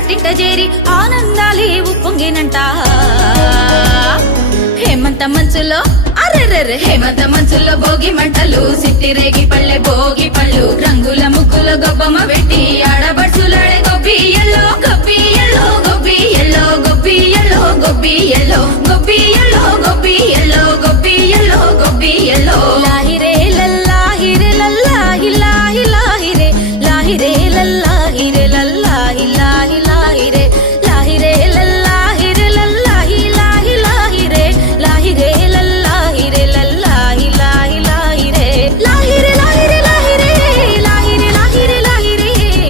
కట్టింట చేరి ఆనందాలే ఉప్పొంగేనంట హేమంత మంచులో అరెరెరె హేమంత మంచులో భోగి మంటలు సిట్టి రేగి పళ్ళె భోగి పళ్ళు రంగుల ముగ్గుల గొబ్బమ్మ పెట్టి ఆడబడుచులాడే గొబ్బి yellow గొబ్బి yellow గొబ్బి yellow గొబ్బి yellow గొబ్బి yellow